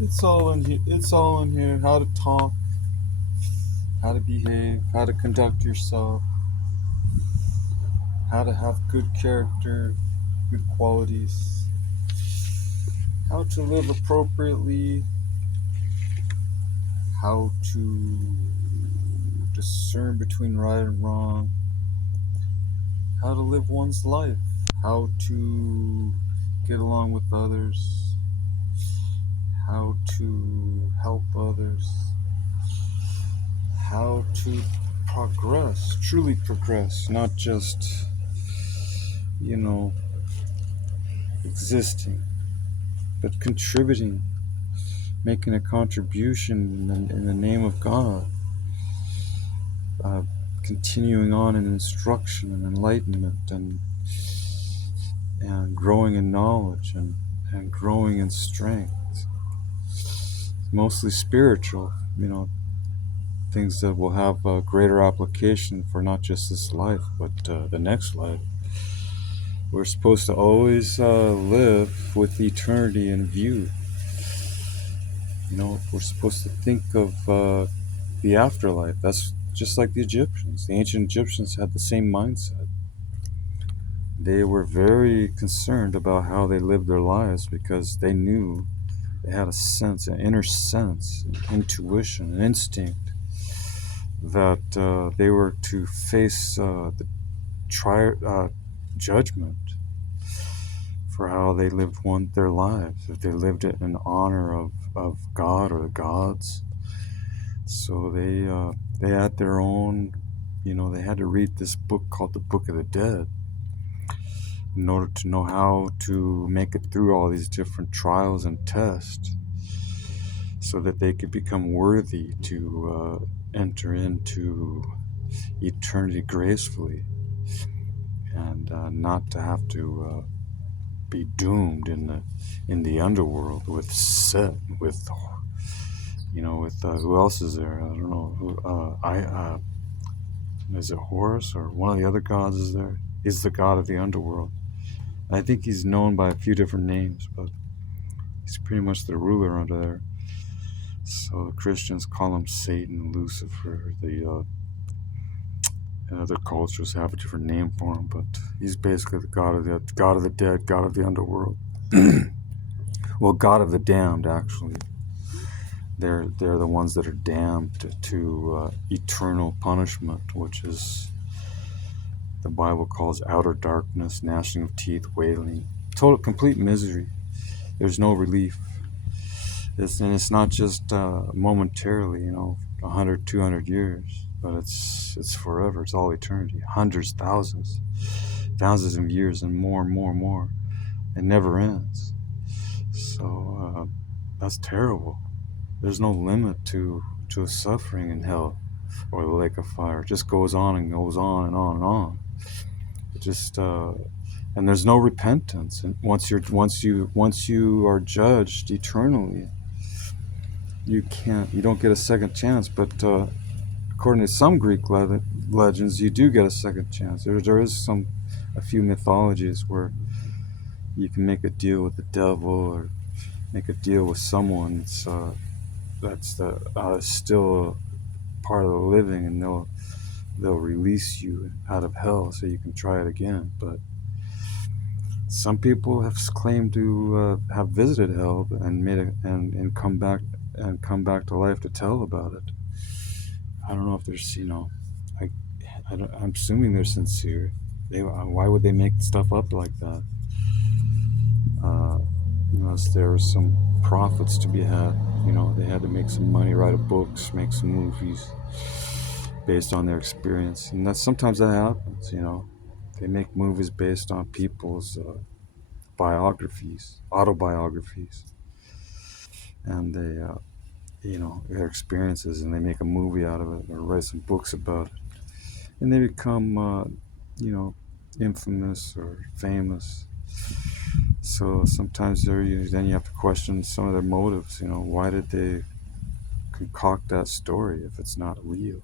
It's all in here. It's all in here. How to talk, how to behave, how to conduct yourself, how to have good character, good qualities, how to live appropriately, how to discern between right and wrong, how to live one's life, how to get along with others, how to help others, how to progress, truly progress, not just, existing, but contributing, making a contribution in the name of God, uh, continuing on in instruction and enlightenment and growing in knowledge and growing in strength, mostly spiritual, things that will have a greater application for not just this life, but the next life. We're supposed to always live with eternity in view. We're supposed to think of the afterlife. That's just like the Egyptians. The ancient Egyptians had the same mindset. They were very concerned about how they lived their lives because they knew they had a sense, an inner sense, an intuition, an instinct that they were to face the judgment for how they lived their lives, if they lived it in honor of God or the gods. So they had their own, they had to read this book called the Book of the Dead in order to know how to make it through all these different trials and tests so that they could become worthy to enter into eternity gracefully and not to have to be doomed in the underworld with Set, with who else is there? I don't know who. Is it Horus or one of the other gods is there? He's the god of the underworld. I think he's known by a few different names, but he's pretty much the ruler under there. So the Christians call him Satan, Lucifer. The other cultures have a different name for him, but he's basically the god of the dead, god of the underworld. Well, god of the damned, actually. They're the ones that are damned to eternal punishment, which is the Bible calls outer darkness, gnashing of teeth, wailing, total complete misery. There's no relief. It's not just momentarily, 100, 200 years, but it's forever. It's all eternity. Hundreds, thousands of years, and more and more and more. It never ends. So that's terrible. There's no limit to suffering in hell or the lake of fire. It just goes on and goes on and on and on. It just and there's no repentance. And once you are judged eternally, you don't get a second chance. But according to some Greek legends, you do get a second chance. There is a few mythologies where you can make a deal with the devil or make a deal with someone that's still part of the living, and they'll release you out of hell so you can try it again. But some people have claimed to have visited hell and and come back to life to tell about it. I don't know if there's I'm assuming they're sincere. Why would they make stuff up like that? Unless there were some profits to be had. They had to make some money, write books, make some movies based on their experience. And sometimes that happens, They make movies based on people's autobiographies. And their experiences, and they make a movie out of it or write some books about it. And they become, infamous or famous. So sometimes then you have to question some of their motives. Why did they concoct that story if it's not real?